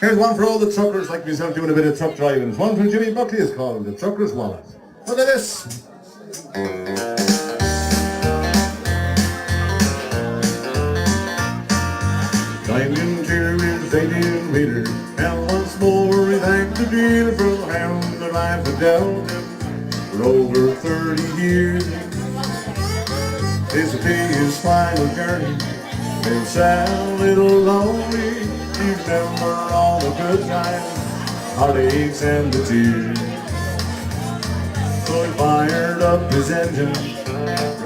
Here's one for all the truckers like myself doing a bit of truck driving. It's one from Jimmy Buckley is called The Trucker's Wallet. Look at this. Climbed into his 18-meter, and once more he thanked the dealer for the hand that life had dealt him for over 30 years. This will be his final journey. Been sad, a little lonely. You remember all the good times, heartaches and the tears. So he fired up his engine,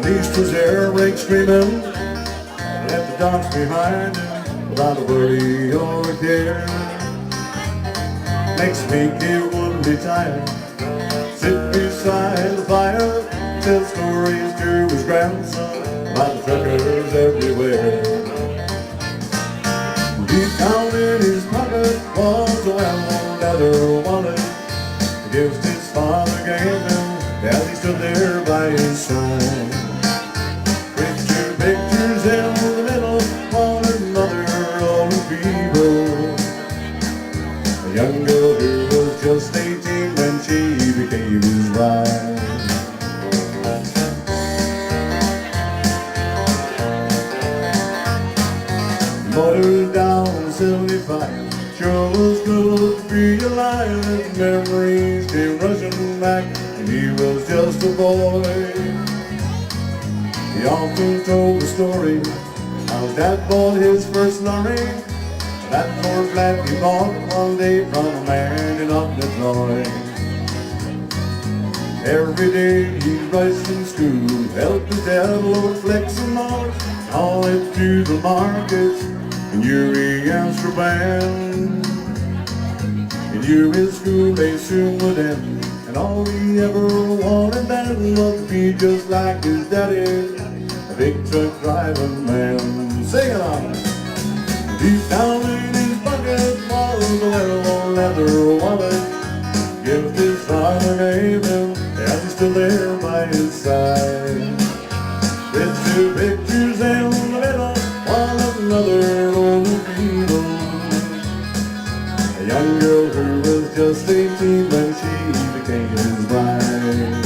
released his air brake screaming, left the dogs behind him without a worry or a care. Next week he wouldn't be tired, sit beside the fire, tell stories to his grandson about the truckers everywhere. Deep down in his pocket was a well-worn leather wallet, the gift his father gave him as he stood there by his side. Pictures in the middle, one another old and feeble, a young girl who was just 18 when she became his bride. Motored down 75, sure was good to be alive. His memories came rushing back, and he was just a boy. He often told the story how his dad bought his first lorry, that Ford flat he bought one day from a man in Upton. Every day he'd rush from school, help his dad load flex and mulch, haul it to the markets in Erie, Amsterdam. He knew his school day soon would end, and all he ever wanted then was to be just like his daddy, a big truck driving man. Sing it on! Deep down in his pocket was a well-worn leather wallet, gift his father gave him as he stood there by his side. With two pictures in the middle, one another old beetle, a young girl who was just 18 when she became his bride.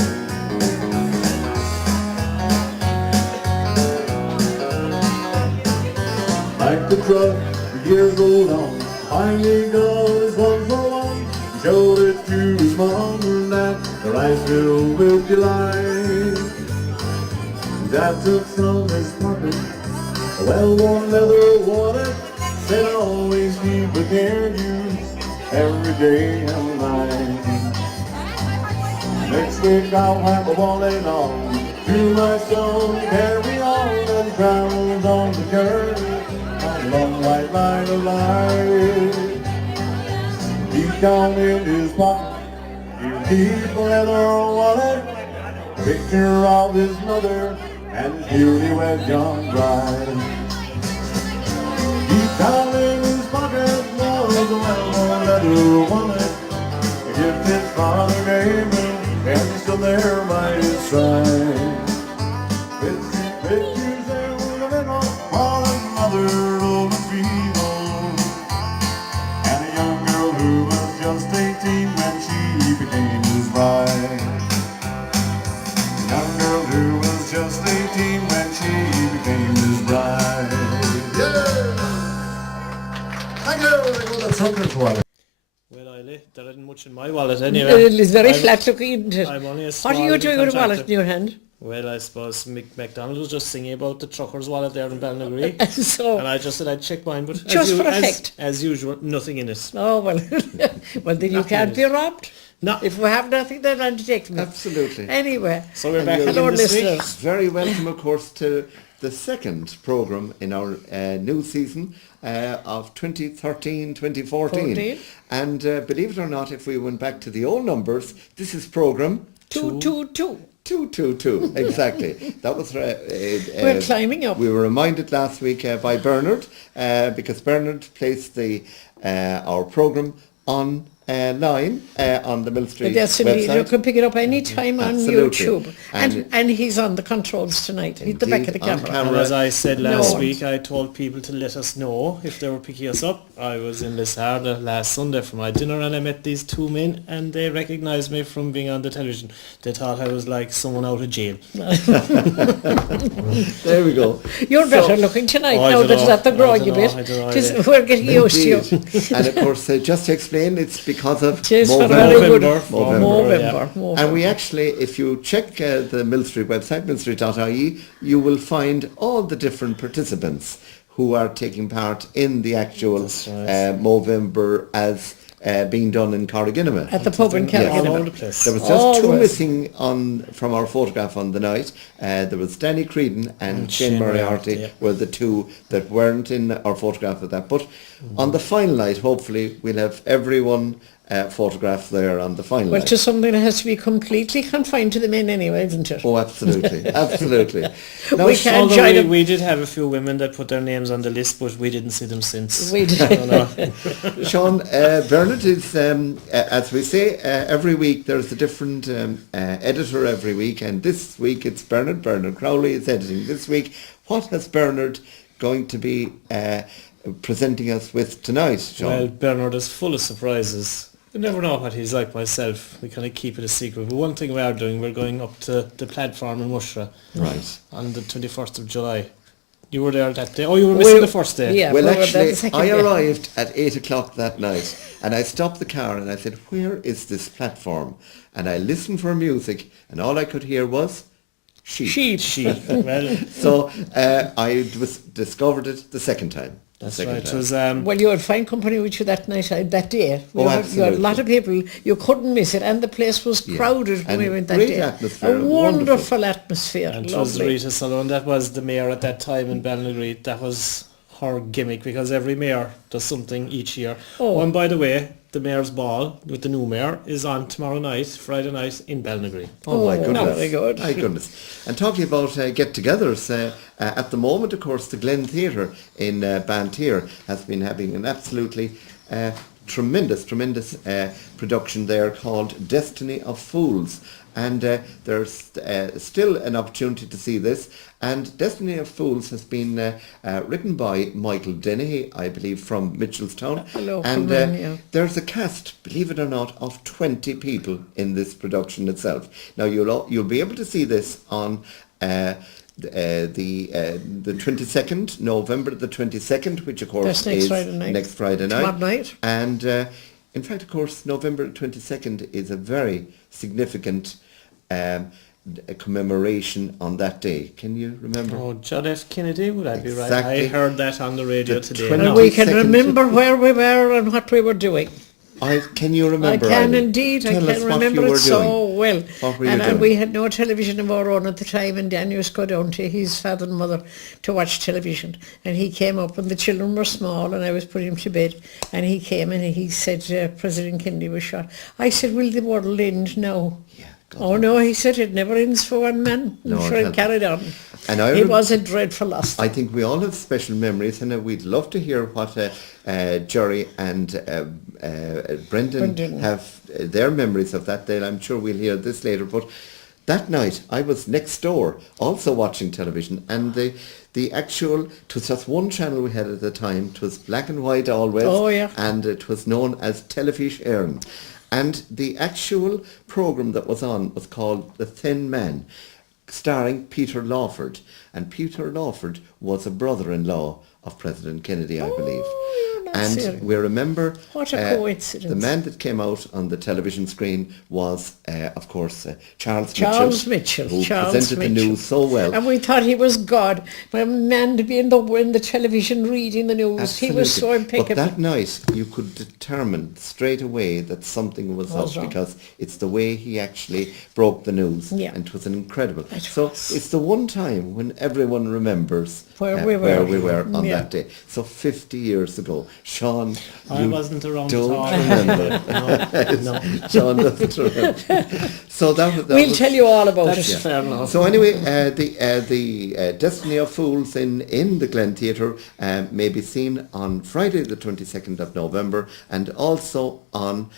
Like the truck, the years rolled on, finally got his one for one. He showed it to his mom and dad, their eyes filled with delight. Dad took from his pocket a well-worn leather wallet, said always keep it near you every day and night. Next week I'll have a wallet on to my son, carry on and crowns on the journey on the long white line of life. Deep down in his pocket, he'll keep a leather wallet, a picture of his mother and his newlywed young bride. Deep down in his pocket was a well-worn leather wallet, a gift his father gave him, and he's still there by his side. With two pictures in the middle, one another old and feeble, and a young girl who was just 18 when she became his bride. A young girl who was just 18 when she became his bride. Yeah! Thank you! There goes the trucker's wallet. Well, there isn't much in my wallet anyway. It's very flat looking, isn't it? I'm only a What small are you doing with a wallet contractor. in your hand? Well, I suppose Mick McDonald was just singing about the trucker's wallet there in Ballinagree. So, And I just said I'd check mine, but Just for effect. as usual, nothing in it. oh well, well then you Nothing can't is- be robbed. No. If we have nothing, then I'll take me. Absolutely. Anyway, So we're back hello again this week. listeners. Very welcome, of course, to the second programme in our new season of 2013-2014. 14. And believe it or not, if we went back to the old numbers, this is programme 222. 222. Exactly. That was... We're climbing up. We were reminded last week by Bernard, because Bernard placed our programme on line on the Mill Street Yes, indeed. You website. can pick it up any time on Absolutely. YouTube. And he's on the controls tonight. He's the back of the Indeed, on camera. camera. And as I said last No. week, I told people to let us know if they were picking us up. I was in Lisarda last Sunday for my dinner and I met these two men and they recognised me from being on the television. They thought I was like someone out of jail. There we go. You're So- better looking tonight Oh, I now don't that know. that the I growing don't a bit. know, I don't know, 'Tis- yeah. we're getting used to you. Indeed. And of course, just to explain, it's because of Cheers for Movember. very good. Movember. Movember. And we actually, if you check the Mill Street website, millstreet.ie, you will find all the different participants who are taking part in the actual That's right. Movember as being done in Corriganima. At the pub in All over Carriganima. the place. There was just two Always. missing from our photograph on the night. There was Danny Creedon and Shane Shane Moriarty Moriarty, yeah. were the two that weren't in our photograph of that. But on the final night, hopefully, we'll have everyone photographed there on the final Well, night. to something that has to be completely confined to the men anyway, isn't it? Oh, absolutely, absolutely. Now, We can't Although join we, them. we did have a few women that put their names on the list, but we didn't see them since. We did. I don't know. Sean, Bernard is, as we say, every week there's a different editor every week, and this week it's Bernard. Bernard Crowley is editing this week. What has Bernard going to be presenting us with tonight, Sean? Well, Bernard is full of surprises. You never know what he's like myself. We kind of keep it a secret. But one thing we are doing, we're going up to the platform in Mushra Right. on the 21st of July. You were there that day. Oh, you were missing the first day. Yeah, Well, we were there actually, the second I day. arrived at 8 o'clock that night, and I stopped the car and I said, where is this platform? And I listened for music, and all I could hear was sheep. Sheep. Sheep. Well, So I discovered it the second time. that's Second right. It time. was, Well, you had fine company with you that night, that day. Oh, You had a absolutely. lot of people. You couldn't miss it, and the place was crowded when And we went that great day. atmosphere, A wonderful. wonderful atmosphere. and it was Lovely. Rita Sullivan. That was the mayor at that time in Ballinagreed. That was her gimmick because every mayor does something each year. Oh. And by the way, the mayor's ball with the new mayor is on tomorrow night, Friday night in Ballinagreed. Oh my Oh, goodness. very good. My goodness. And talking about get-togethers, at the moment, of course, the Glen Theatre in Banteer has been having an absolutely tremendous production there called Destiny of Fools. And there's still an opportunity to see this. And Destiny of Fools has been written by Michael Dennehy, I believe, from Mitchellstown. Hello, And man, yeah. there's a cast, believe it or not, of 20 people in this production itself. Now you'll be able to see this on the 22nd, November the 22nd, which of course That's next is Friday night. next Friday night. Tomorrow night. And in fact, of course, November 22nd is a very significant commemoration on that day. Can you remember? Oh, John F. Kennedy, would I be right? Exactly. I heard that on the radio The today. 20 And No. we can 22nd. remember where we were and what we were doing. Can you remember? I can Eileen? indeed. I Tell us can what remember you it were so doing. well. What were you And doing? we had no television of our own at the time, and Dan used to go down to his father and mother to watch television. And he came up, and the children were small, and I was putting him to bed. And he came and he said, President Kennedy was shot. I said, will the world end now? Yeah, God Oh no, he said, it never ends for one man. No, I'm it sure it hasn't. carried on. And I It rem- was a dreadful loss. I think we all have special memories, and we'd love to hear what Jerry and Brendan have their memories of that day. I'm sure we'll hear this later. But that night, I was next door, also watching television, and the actual, it was just one channel we had at the time. It was black and white always, Oh, yeah. and it was known as Telefish Éireann. And the actual programme that was on was called The Thin Man, starring Peter Lawford. And Peter Lawford was a brother-in-law of President Kennedy, I believe. you're not And serious. we remember What a coincidence. the man that came out on the television screen was, of course, Charles Mitchell. who Charles presented the Mitchell. news so well. And we thought he was God. A man to be in the television reading the news. He was so Absolutely. impeccable. But that night, you could determine straight away that something was Was up wrong. because it's the way he actually broke the news, Yeah. and it was an incredible. It So was. it's the one time when everyone remembers Where we were. on Yeah. that day. So 50 years ago, Sean, I you wasn't around at don't all. remember. No, Sean doesn't remember. So that we'll was, tell you all about that's it. fair enough. So anyway, the Destiny of Fools in the Glen Theatre may be seen on Friday the 22nd of November, and also on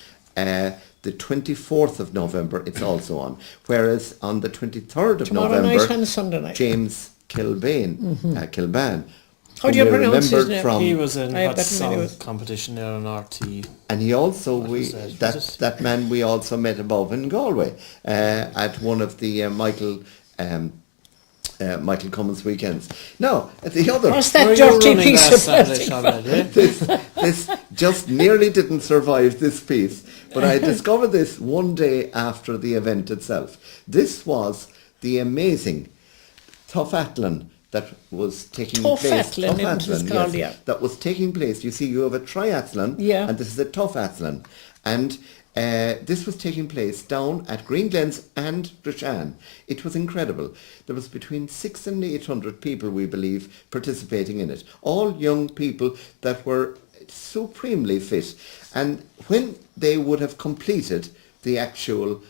the 24th of November, it's also on. Whereas on the 23rd of Tomorrow November, night and Sunday night. James Kilbane. How do you whom we pronounce his remembered name? From, He was in I what bet many song was- competition there on RT. and he also, was it? that man we also met above in Galway at one of the Michael Cummins weekends. Now, the other... What's Were that you dirty running piece that of Saturday, plastic? Sean, eh? this just nearly didn't survive this piece, but I discovered this one day after the event itself. This was the amazing Toughathlon that was taking place. Toughathlon, it was called, yeah. That was taking place. You see, you have a triathlon, Yeah. and this is a Toughathlon. And this was taking place down at Green Glens and Drushan. It was incredible. There was between 600 and 800 people, we believe, participating in it. All young people that were supremely fit. And when they would have completed the actual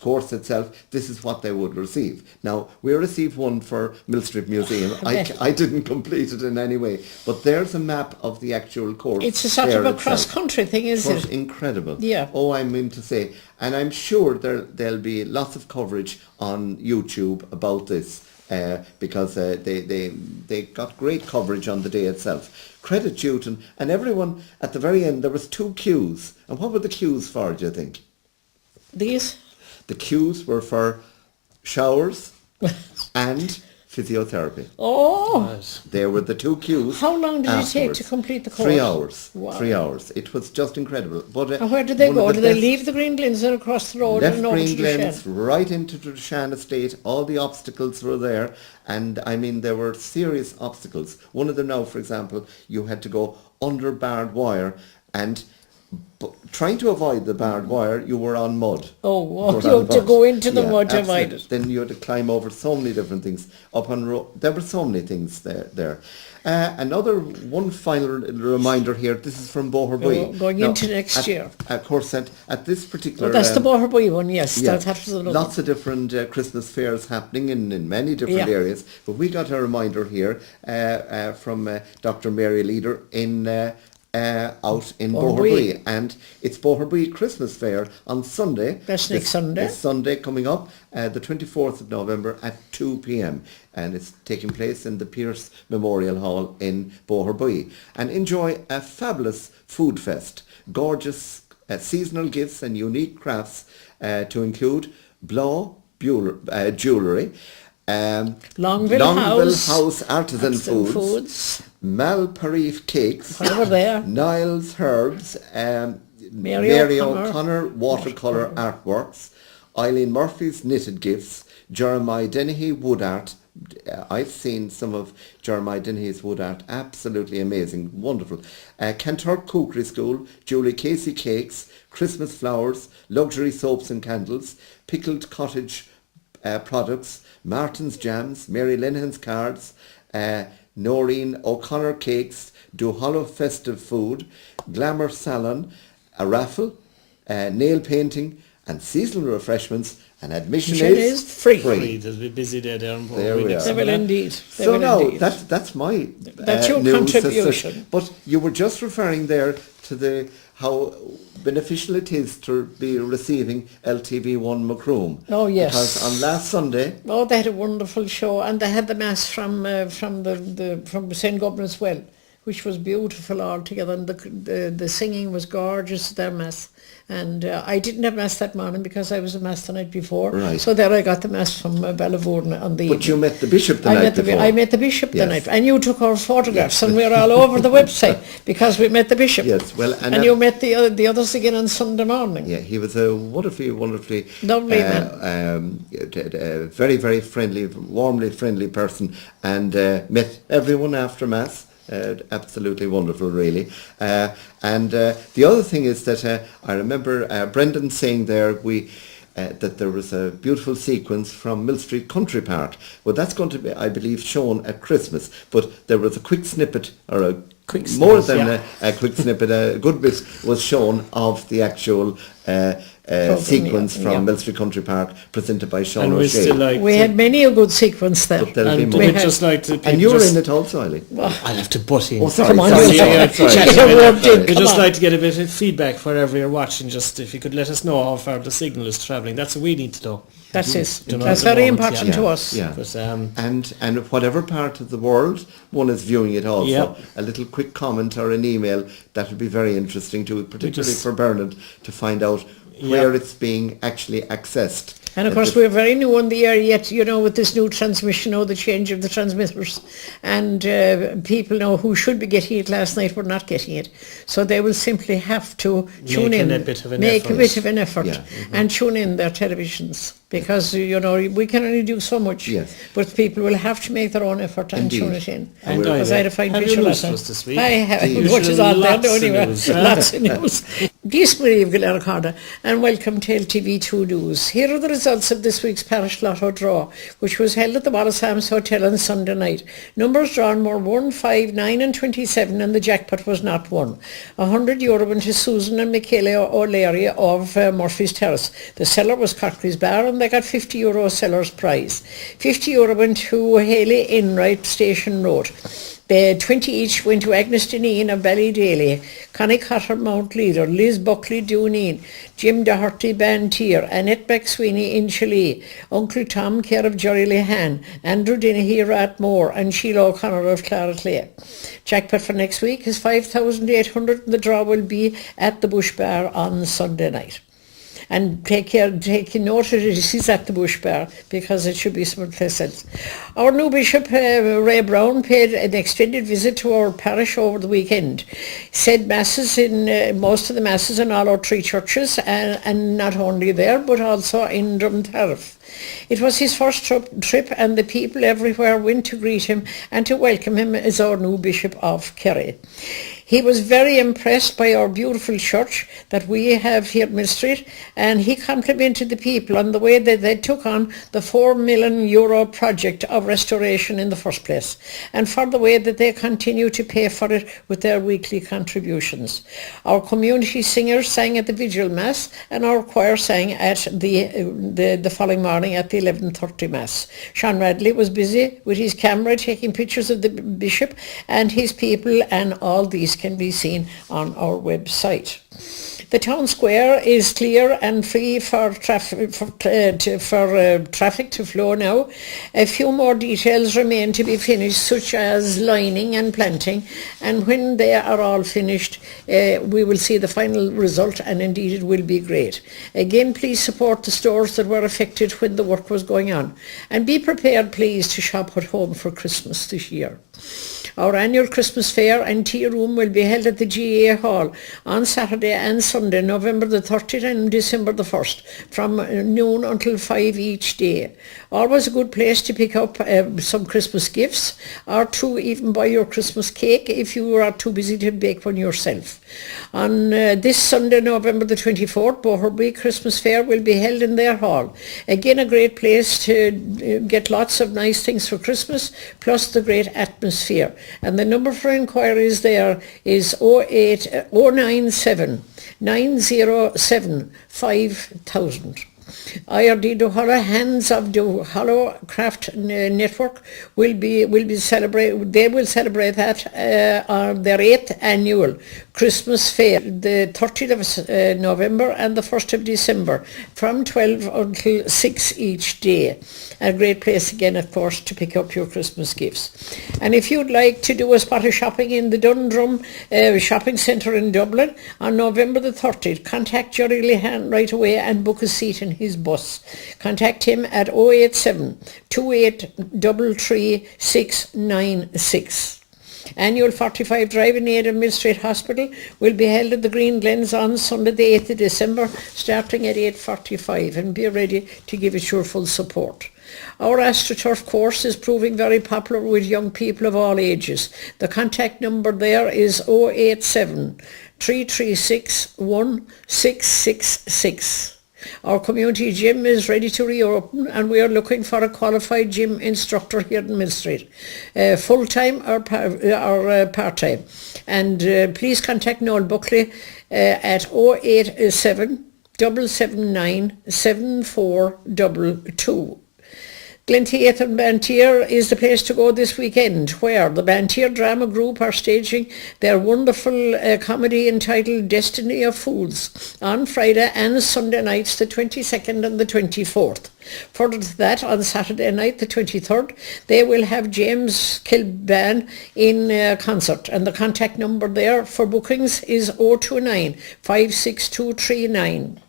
course itself, this is what they would receive. Now, we received one for Millstrip Museum. I didn't complete it in any way, but there's a map of the actual course. It's a sort there of a itself. cross-country thing, It isn't was it? incredible. Yeah. Oh, I mean to say, and I'm sure there'll be lots of coverage on YouTube about this because they got great coverage on the day itself. Credit due to, and everyone at the very end there was 2 queues. And what were the queues for, do you think? These? The queues were for showers and physiotherapy. Oh, Right. There were the 2 queues. how long did it take afterwards. to complete the course? 3 hours. Wow. 3 hours. It was just incredible. But And where did they one of go? the Did they best- leave the Green Glens and across the road Left and over Green to Glens, Drushan? right into the Drushan estate. All the obstacles were there, and I mean there were serious obstacles. One of them now, for example, you had to go under barbed wire, and trying to avoid the barbed wire, you were on mud. Oh, You were you on had to mud. go into the Yeah, mud to absolutely. avoid it. Then you had to climb over so many different things up on there were so many things there. One final reminder here. This is from Boherbue. Going into next year. Of course, at this particular. Well, that's the Boherbue one, yes. Yeah, That was the other lots one. of different Christmas fairs happening in many different Yeah. areas. But we got a reminder here from Dr. Mary Leader out in Boherbue. Boherbue. And it's Boherbue Christmas Fair on Sunday. That's next Sunday. This Sunday coming up, the 24th of November at 2 p.m. And it's taking place in the Pierce Memorial Hall in Boherbue. And enjoy a fabulous food fest. Gorgeous seasonal gifts and unique crafts to include Blau jewellery, Longville House artisan foods, foods. Malparif cakes, While we're there. Niles Herbs, Mary Mary O'Connor O'Connor watercolour artworks, Eileen Murphy's knitted gifts, Jeremiah Dennehy wood art. I've seen some of Jeremiah Dennehy's wood art, absolutely amazing, wonderful. Kanturk Cookery School, Julie Casey cakes, Christmas flowers, luxury soaps and candles, pickled cottage products, Martin's jams, Mary Linehan's cards, Noreen O'Connor cakes, Duhallow festive food, Glamour salon, a raffle, nail painting and seasonal refreshments, and admission Admission is is free. Free. There'll be a busy day there in There Boherbue we next are. They will Sunday. indeed. They So will now indeed. that's my That's your news as such. contribution. But you were just referring there to how beneficial it is to be receiving LTV1 Macroom. Oh, yes. Because on last Sunday, Oh, they had a wonderful show, and they had the mass from St. Goblin's Well, which was beautiful altogether, and the singing was gorgeous. Their mass, and I didn't have mass that morning because I was at mass the night before. Right. So there I got the mass from Ballyvourne on the. but you met the bishop the I night met the before. I met the bishop the Yes. night, and you took our photographs, and we were all over the website because we met the bishop. Yes, well, and you met the others again on Sunday morning. Yeah, he was a wonderfully Lovely very, very friendly, warmly friendly person, and met everyone after Mass. Absolutely wonderful, really. And the other thing is that I remember Brendan saying there that there was a beautiful sequence from Mill Street Country Park. Well, that's going to be, I believe, shown at Christmas. But there was a quick snippet, or a more than yeah. a quick snippet, a good bit was shown of the actual sequence yeah, from yeah. Mill Street Country Park presented by Sean And we O'Shea. still like We to, had many a good sequence there. But there'll be and more. we'd just like to And you were just, in it also, Eileen. I'll have to butt in. Oh, sorry, Come on, sorry, you sorry, yeah, sorry. yeah. Get it rubbed in, We'd come just on. like to get a bit of feedback wherever you're watching, just if you could let us know how far the signal is travelling. That's what we need to know. That's it. You know, That's at the very moment, important to us. Yeah. But, And whatever part of the world one is viewing it also, Yep. a little quick comment or an email, that would be very interesting to, particularly just- for Bernard, to find out where it's being actually accessed. And of course we're very new on the air yet, you know, with this new transmission, the change of the transmitters. And people know who should be getting it last night were not getting it. So they will simply have to tune Make in, a bit of an make a effort. bit of an effort Yeah. and tune in their televisions. Because, you know, we can only do so much. Yes. But people will have to make their own effort and Indeed. tune it in. And Because I had a fine have you picture news last for night. us this week? I have, Indeed. which is on there Lots of anyway. news, huh? Lots of news. Dis Marie Galercarda and welcome to LTV2 News. Here are the results of this week's Parish Lotto draw, which was held at the Wallaceham's Hotel on Sunday night. Numbers drawn were 1, 5, 9 and 27 and the jackpot was not won. €100 went to Susan and Michaela O'Leary of Murphy's Terrace. The seller was Corkery's Bar and they got €50 seller's prize. €50 went to Haley Enright Station Road. The 20 each went to Agnes Deneen of Ballydaly, Connie Cotter Mount Leader, Liz Buckley Duneen, Jim Doherty Bantier, Annette McSweeney in Chile, Uncle Tom care of Jerry Lehan, Andrew Dennehy Ratmore and Sheila O'Connor of Clareclay. Jackpot for next week is 5,800 and the draw will be at the Bush Bar on Sunday night. And take note of it, it is at the Bush Bar because it should be somewhat pleasant. Our new Bishop, Ray Brown, paid an extended visit to our parish over the weekend. Said masses in most of the masses in all our three churches and not only there but also in Drumtariff. It was his first trip and the people everywhere went to greet him and to welcome him as our new Bishop of Kerry. He was very impressed by our beautiful church that we have here at Mill Street, and he complimented the people on the way that they took on the €4 million project of restoration in the first place, and for the way that they continue to pay for it with their weekly contributions. Our community singers sang at the Vigil Mass, and our choir sang at the following morning at the 11:30 Mass. Sean Radley was busy with his camera taking pictures of the Bishop and his people, and all these can be seen on our website. The town square is clear and free for traffic to flow now. A few more details remain to be finished, such as lining and planting, and when they are all finished, we will see the final result, and indeed it will be great. Again, please support the stores that were affected when the work was going on, and be prepared, please, to shop at home for Christmas this year. Our annual Christmas fair and tea room will be held at the GAA Hall on Saturday and Sunday, November the 30th and December the 1st, from noon until 5 each day. Always a good place to pick up some Christmas gifts, or to even buy your Christmas cake if you are too busy to bake one yourself. On this Sunday, November the 24th, Boherby Christmas Fair will be held in their hall. Again, a great place to get lots of nice things for Christmas, plus the great atmosphere. And the number for inquiries there is 097 907 5000. IRD Duhallow Hands of Duhallow Craft Network will celebrate. They will celebrate that on their 8th annual Christmas fair, the 30th of November and the 1st of December, from 12 until 6 each day. A great place again, of course, to pick up your Christmas gifts. And if you'd like to do a spot of shopping in the Dundrum Shopping Centre in Dublin on November the 30th, contact Jerry Lehan right away and book a seat in his bus. Contact him at 087 2833 696. Annual 45 Drive in aid of Mill Street Hospital will be held at the Green Glens on Sunday the 8th of December, starting at 8:45, and be ready to give it your full support. Our AstroTurf course is proving very popular with young people of all ages. The contact number there is 087 336 1666. Our community gym is ready to reopen, and we are looking for a qualified gym instructor here in Mill Street, full-time or part-time. And please contact Noel Buckley at 087 779 7422. Glenteath and Bantier is the place to go this weekend, where the Bantier Drama Group are staging their wonderful comedy entitled Destiny of Fools on Friday and Sunday nights, the 22nd and the 24th. Further to that, on Saturday night, the 23rd, they will have James Kilban in concert, and the contact number there for bookings is 029 56239.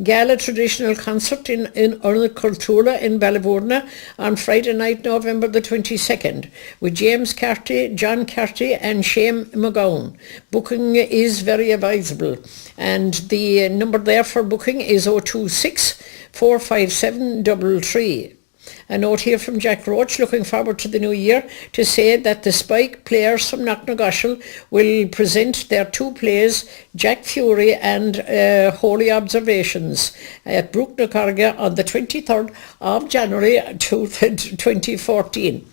Gala traditional concert in Urna Cultura in Ballyvourna on Friday night, November the 22nd, with James Carty, John Carty and Shane McGowan. Booking is very advisable, and the number there for booking is 026 457 333. A note here from Jack Roach, looking forward to the new year, to say that the Spike players from Knocknagoshel will present their two plays, Jack Fury and Holy Observations, at Brooknacarga on the 23rd of January 2014.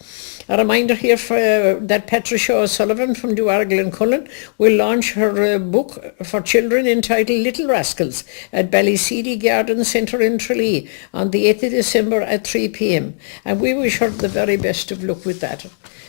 A reminder here that Patricia O'Sullivan from Duargle and Cullen will launch her book for children entitled Little Rascals at Ballyseedy Garden Centre in Tralee on the 8th of December at 3 p.m. And we wish her the very best of luck with that.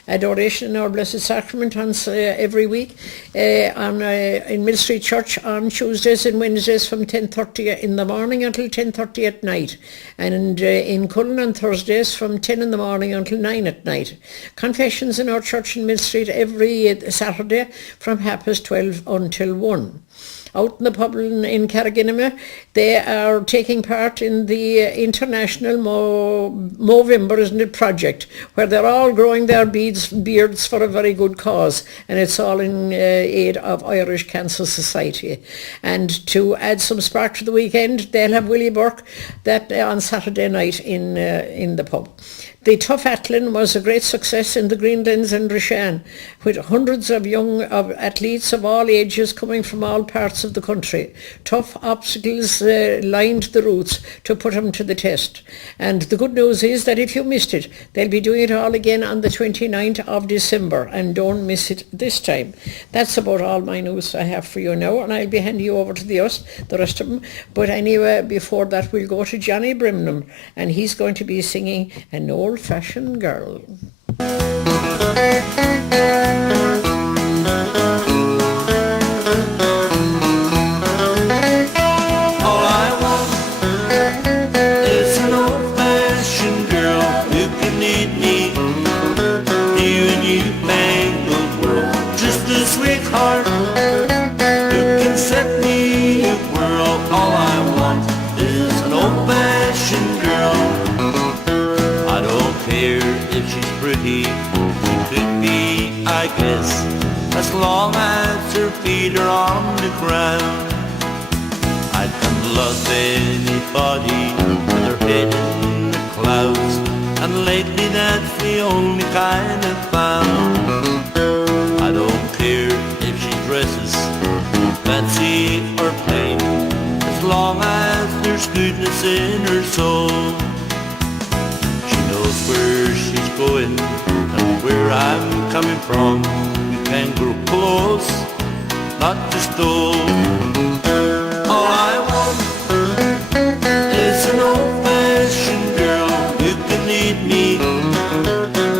Adoration in our Blessed Sacrament on every week in Mill Street Church on Tuesdays and Wednesdays from 10:30 in the morning until 10:30 at night, and in Cullen on Thursdays from 10 in the morning until 9 at night. Confessions in our church in Mill Street every Saturday from 12:30 until 1. Out in the pub in Carriginima, they are taking part in the International Movember, isn't it, project, where they're all growing their beards for a very good cause, and it's all in aid of Irish Cancer Society. And to add some spark to the weekend, they'll have Willie Burke that on Saturday night in the pub. The Tough Athlon was a great success in the Greenlands and Rishan, with hundreds of young athletes of all ages coming from all parts of the country. Tough obstacles lined the routes to put them to the test. And the good news is that if you missed it, they'll be doing it all again on the 29th of December, and don't miss it this time. That's about all my news I have for you now, and I'll be handing you over to the rest of them. But anyway, before that, we'll go to Johnny Brimnam, and he's going to be singing An Old-Fashioned Girl. All I want is an old-fashioned girl who can lead me new and newfangled world. Just a sweetheart who can set me a whirl. All I want is an old-fashioned girl. I don't care if she's pretty, she could be, I guess, as long as her feet are on the ground. I can love anybody with their head in the clouds, and lately that's the only kind I've found. I don't care if she dresses fancy or plain, as long as there's goodness in her soul. She knows where she's going and where I'm coming from. We can grow close, not just old. All I want is an old-fashioned girl who can lead me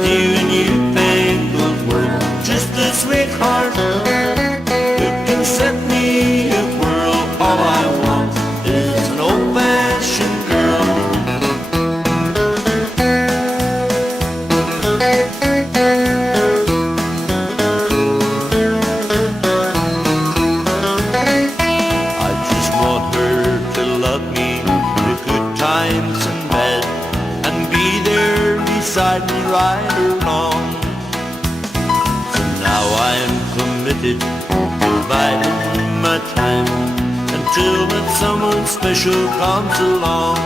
new and newfangled world. Just a sweetheart who can set me a whirl. All I want is an old-fashioned girl. I just want her to love me through good times and bad, and be there beside me right along. So now I'm committed, dividing my time until that someone special comes along.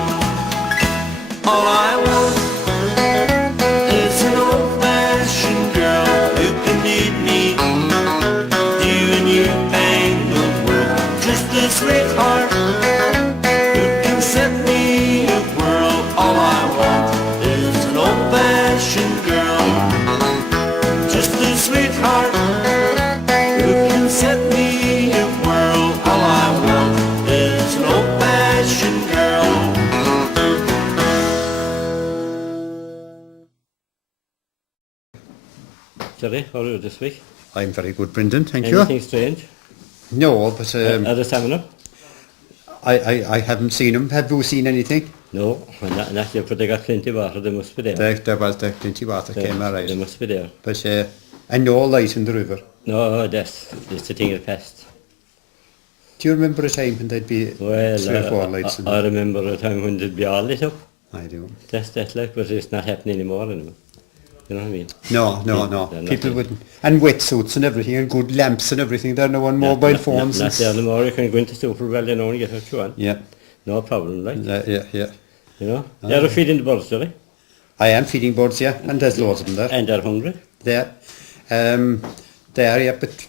All I want is an old-fashioned girl who can lead me new and newfangled world. Just a sweetheart who can set me a whirl. All I want is an old-fashioned girl. Just a sweetheart who can set me a whirl. All I want is an old-fashioned Jerry, how are you this week? I'm very good, Brendan, thank you. Anything strange? No, but Are they salmon up? I haven't seen them. Have you seen anything? No, not yet, but they got plenty of water, they must be there. There was plenty of water came all They right. must be there. But and no light in the river. No, that's the thing of the past. Do you remember a time when there'd be Well, 3 or 4 lights in I the remember a time when they'd be all lit up. I do. That's like, but it's not happening anymore anyway. You know what I mean? No. they're not People there. wouldn't. And wetsuits and everything, and good lamps and everything. They're now on mobile phones. Not there anymore. You can go into Super Well, you know, and get what you want. Yeah, No problem, like, yeah. you know. They're feeding the birds, Jerry, I am feeding birds, yeah, and there's loads of them there. and they're hungry. There. There, yeah, but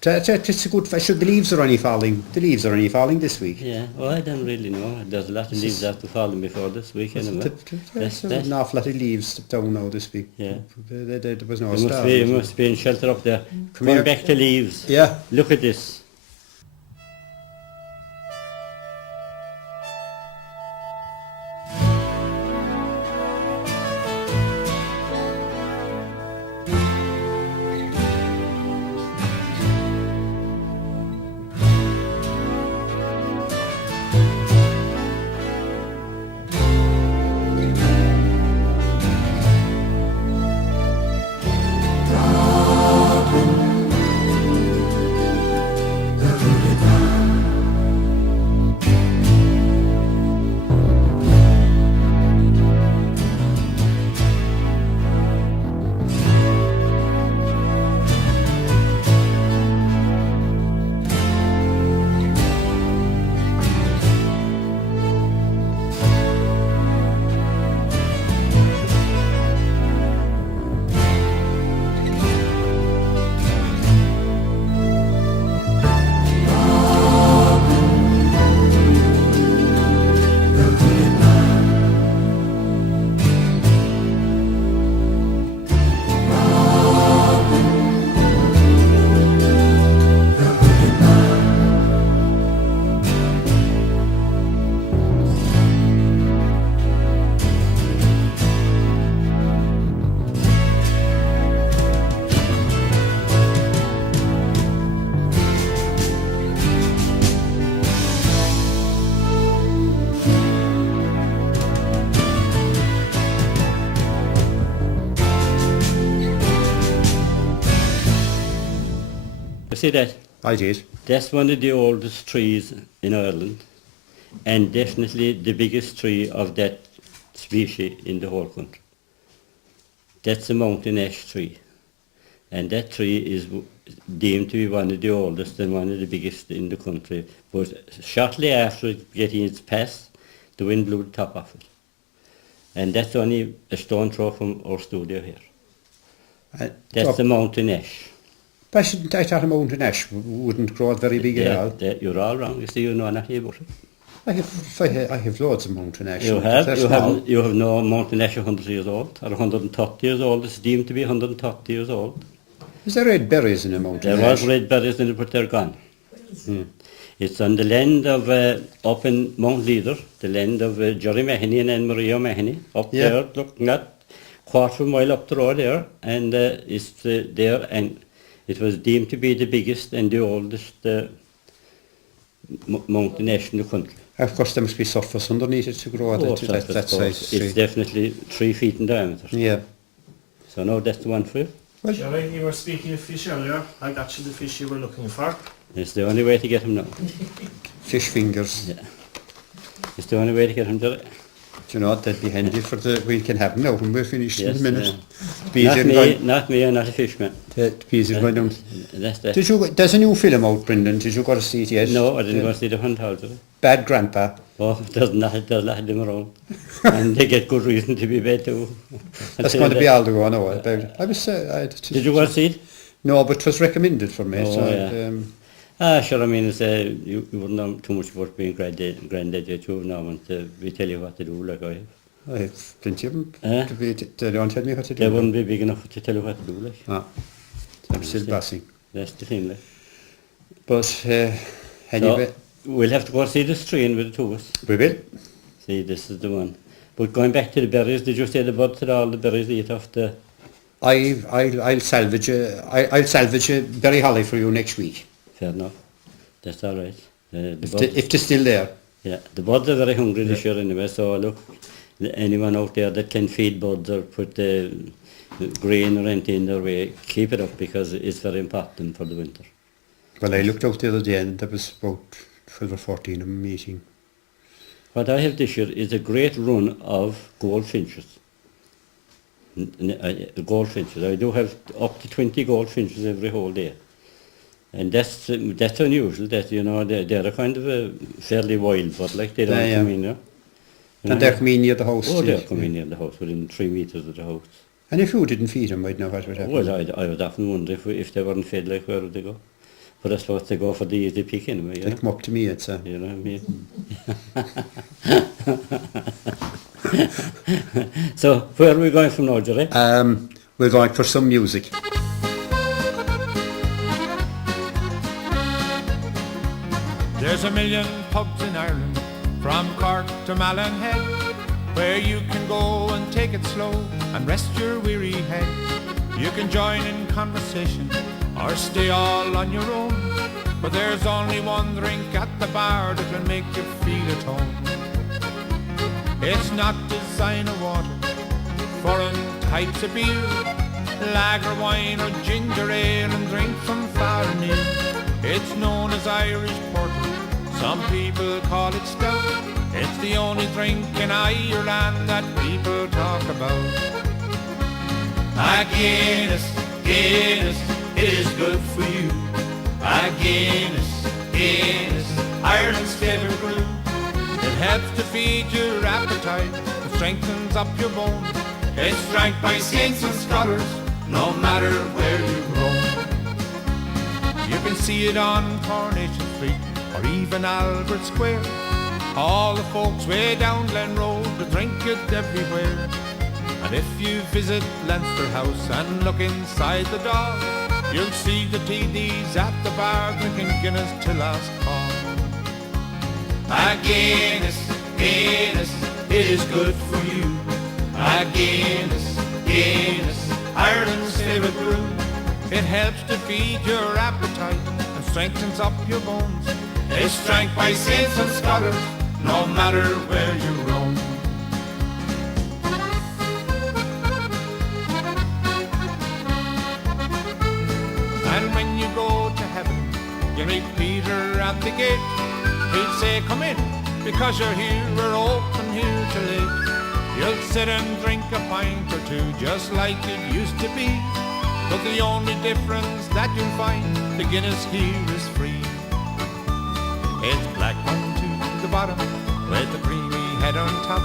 it's a good fashion. The leaves are only falling. The leaves are only falling this week. Yeah, well, I don't really know. There's a lot of leaves after falling before this week anyway. There's That's- an awful lot of leaves down now this week. Yeah. There was no You star. must be in shelter up there. Come Going here. back to leaves. Yeah. Look at this. You see that? I did. That's one of the oldest trees in Ireland, and definitely the biggest tree of that species in the whole country. That's the mountain ash tree, and that tree is deemed to be one of the oldest and one of the biggest in the country. But shortly after getting its pass, the wind blew the top off it. And that's only a stone throw from our studio here. That's the mountain ash. But I thought a mountain ash wouldn't grow very big at all. You're all wrong. You see, you know nothing about it. I have loads of mountain ash. You They're have small. you have no mountain ash 100 years old or 130 years old. It's deemed to be 130 years old. Is there red berries in a mountain There ash? was red berries in it, but they're gone. It's on the land of up in Mount Leader, the land of Jerry Mahoney and Anne Marie Mahoney, up Yeah. there, look, not quarter of a mile up the road there, and it's there, and it was deemed to be the biggest and the oldest mountain ash in the country. Of course, there must be surface underneath it to grow Oh, that size tree. it's definitely 3 feet in diameter. Yeah. So now that's the one for you. Jerry, you were speaking of fish earlier. I got you the fish you were looking for. It's the only way to get him now. Fish fingers. Yeah. It's the only way to get him to it. Do you know what? That'd be handy for we can have them now when we're finished in a minute. Not Bees are me, going. not me, I'm not a fishman. The bees are going down. That's that. There's a new film out, Brendan. Did you go to see it yet? No, I didn't go see the hunt house. Bad Grandpa. Oh, there's not of them around. And they get good reason to be bad too. That's going to be all the go now. I was. Did you go see it? No, but it was recommended for me. Oh, so yeah. Sure, I mean, it's, you wouldn't know too much about being granddad yet, you know, and we tell you what to do, like I have. I have plenty of them. Eh? They don't tell me what to do. They wouldn't be big enough to tell you what to do, like. Ah, I'm still bossing. That's the thing, like. But anyway, So, we'll have to go see this tree in with the two of us. we will. See, this is the one. But going back to the berries, did you say the birds had all the berries eat off the I'll salvage a berry holly for you next week. Fair enough. That's all right. The If they're still there. Yeah, the birds are very hungry this year anyway, so look, anyone out there that can feed birds or put the grain or anything in their way, keep it up because it's very important for the winter. Well, I looked out the other day and there was about 12 or 14 of them eating. What I have this year is a great run of goldfinches. Goldfinches. I do have up to 20 goldfinches every whole day. And that's unusual, that, you know, they're a kind of a fairly wild bird, like they don't Yeah, come in, you know. And they're coming near the house. Oh, they're too. coming near the house, within 3 metres of the house. And if you didn't feed them, I'd know what would happen. Well, I would often wonder if they weren't fed, like, where would they go? But I suppose they go for the easy pick anyway, you They'd know. come up to me, I'd say. You know what I mean? So, where are we going from now, Jerry? We're going for some music. There's a million pubs in Ireland, from Cork to Mallinhead, where you can go and take it slow and rest your weary head. You can join in conversation or stay all on your own, but there's only one drink at the bar that will make you feel at home. It's not designer water, foreign types of beer, lager wine or ginger ale and drink from far and near. It's known as Irish porter, some people call it stout. It's the only drink in Ireland that people talk about. A Guinness, Guinness, it is good for you. A Guinness, Guinness, Ireland's favourite brew. It helps to feed your appetite, it strengthens up your bones. It's drank by saints and scholars, no matter where you roam. You can see it on Coronation Street or even Albert Square. All the folks way down Glen Road, they drink it everywhere. And if you visit Leinster House and look inside the door, you'll see the TDs at the bar drinking Guinness till last call. A Guinness, Guinness, it is good for you. A Guinness, Guinness, Ireland's favourite brew. It helps to feed your appetite and strengthens up your bones. It's drank by saints and scholars, no matter where you roam. And when you go to heaven, you meet Peter at the gate. He'll say, come in, because you're here, we're open here till 8. You'll sit and drink a pint or two, just like it used to be. But the only difference that you'll find, the Guinness here is free. It's black one to the bottom, with the creamy head on top.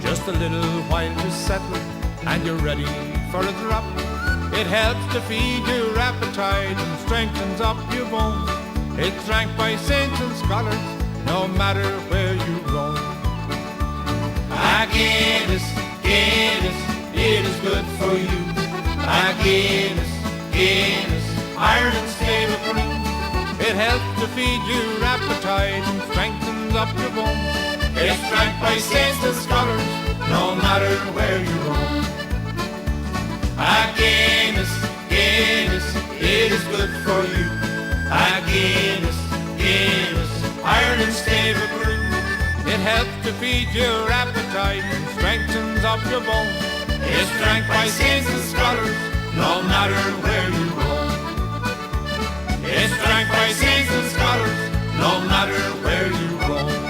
Just a little while to settle, and you're ready for a drop. It helps to feed your appetite and strengthens up your bones. It's drank by saints and scholars, no matter where you roam. A Guinness, Guinness, it is good for you. A Guinness, Guinness, Ireland's favourite brew. It helps to feed your appetite and strengthens up your bones. It's drank by saints and scholars, no matter where you roam. A Guinness, Guinness, it is good for you. A Guinness, Guinness, Ireland's favourite brew. It helps to feed your appetite and strengthens up your bones. It's drank by saints and scholars, no matter where you roam. It's drank by saints and scholars, no matter where you roam.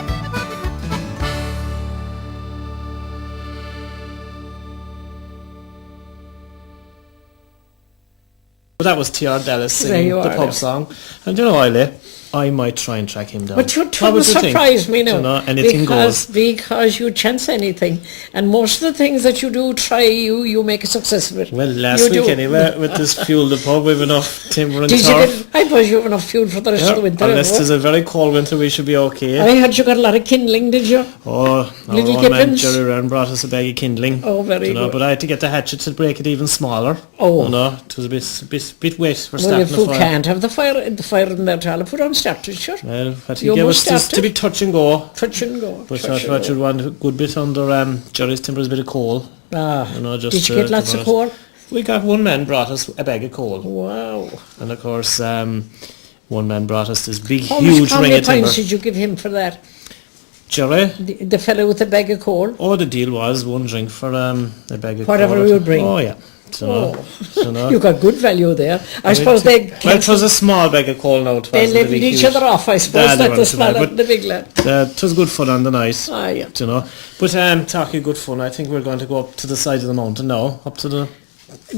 But that was T.R. Dallas There singing you the are pub now. song. And you know, Eilidh, I might try and track him down. But you What trying to would you think? surprise me now. You know, anything goes. Because you chance anything. And most of the things that you do try, you make a success of it. Well, last You week do. anyway, with this fuel the pub, we've enough timber and Did you turf. get, I suppose you have enough fuel for the rest of the winter. Unless no? there's a very cold winter, we should be okay. I heard you got a lot of kindling, did you? Oh, our Little old man Gibbons? Jerry Ryan brought us a bag of kindling. Oh, very you know, good. But I had to get the hatchet to break it even smaller. Oh. You know, it was a bit wet for Well, starting if the you fire. can't have the fire in there, I'll put on starters, sure. Well, but he You gave must us just start to be it. touch and go. Touch and go. But touch and what go. you'd want a good bit under Jerry's timber is a bit of coal. Ah, You know, just did you get lots of to coal? We got one man brought us a bag of coal. Wow. And of course, one man brought us this big, How huge ring many of timber. pints did you give him for that? Jerry? The fellow with the bag of coal? Oh, the deal was one drink for a bag of Whatever coal. we would bring. Oh, yeah. So, You got good value there. I suppose they Well, it was a small bag of coal now. It they wasn't a leveled big, each huge. other off, I suppose, Nah, they like the weren't too small bad, and the big lad. It was good fun on the night. Ah, yeah. You know. But talking good fun, I think we're going to go up to the side of the mountain now, up to the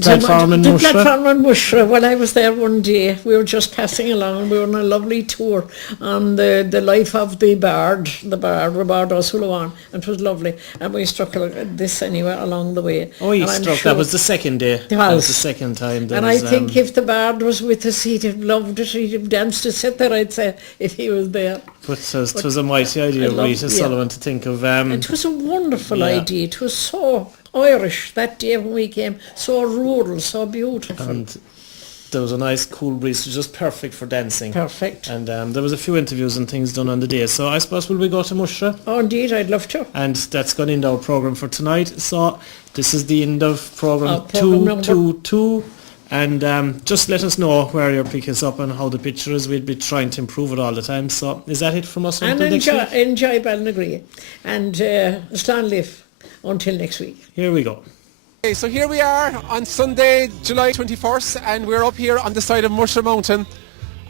platform in The Mushra. platform in Mushra. When I was there one day, we were just passing along and we were on a lovely tour on the life of the bard, Robard O'Sullivan, and it was lovely. And we struck this anyway along the way. Oh, you And I'm struck. sure- That was the second day. It That was was. the second time. There And I was, think if the bard was with us, he'd have loved it. He'd have danced to sit there, I'd say, if he was there. But it was a mighty idea I of love- Rita yeah. Sullivan to think of. It was a wonderful Yeah. idea. It was so Irish that day when we came, so rural, so beautiful. And there was a nice cool breeze, so just perfect for dancing. Perfect. And there was a few interviews and things done on the day. So I suppose will we go to Mushra? Oh, indeed, I'd love to. And that's gone into our programme for tonight. So this is the end of programme Programme number- 222. And just let us know where you're picking us up and how the picture is. We'll be trying to improve it all the time. So is that it from us? And until next week? enjoy Ballinagrea. And Stanley until next week. Here we go. Okay, so here we are on Sunday, July 21st, and we're up here on the side of Mushra Mountain.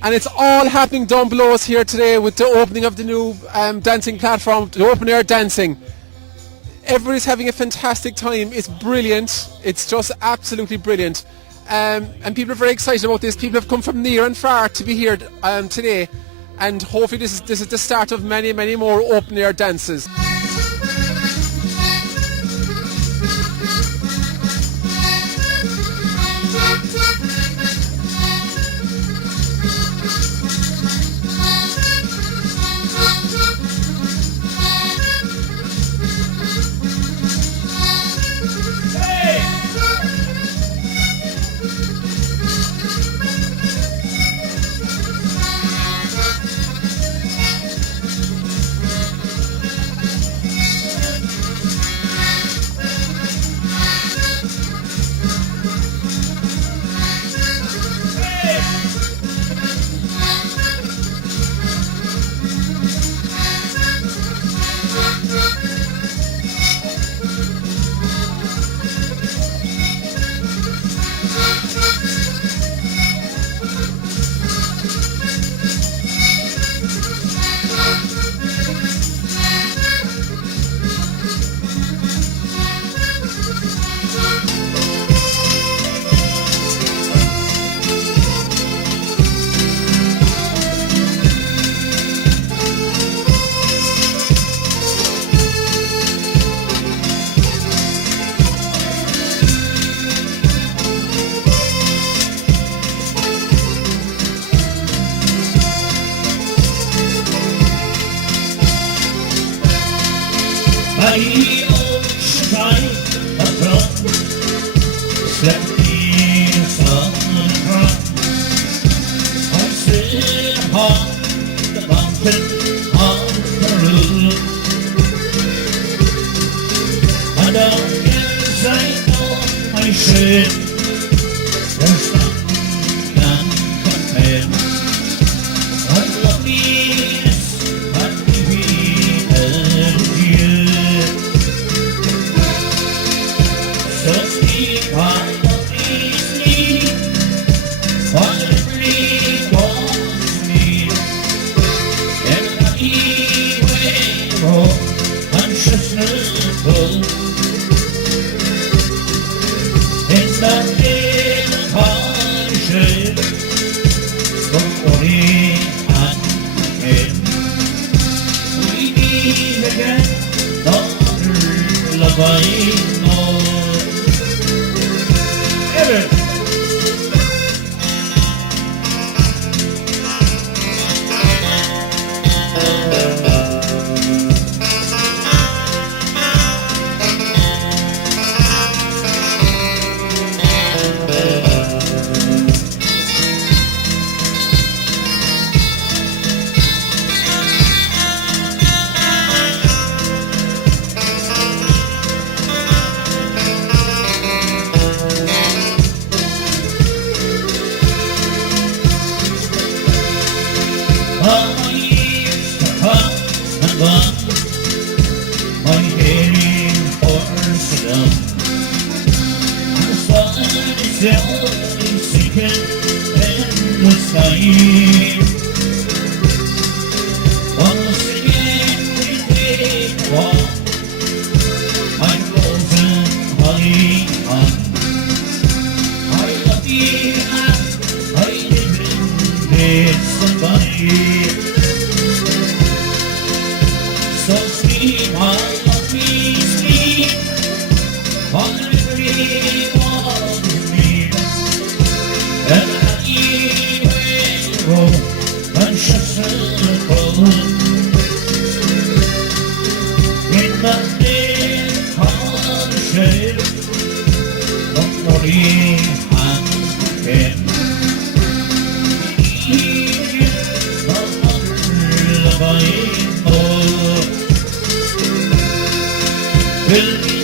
And it's all happening down below us here today with the opening of the new dancing platform, the open air dancing. Everybody's having a fantastic time. It's brilliant. It's just absolutely brilliant. And people are very excited about this. People have come from near and far to be here today. And hopefully this is the start of many, many more open air dances. selling secret in the sky. Once again we take walk my frozen honey on. I love you and I live in bed somebody. So sweet, I love me sweet on every one of me. And I will roll and shush the cold. In my name on the shade of glory and him. No wonder the vine more will be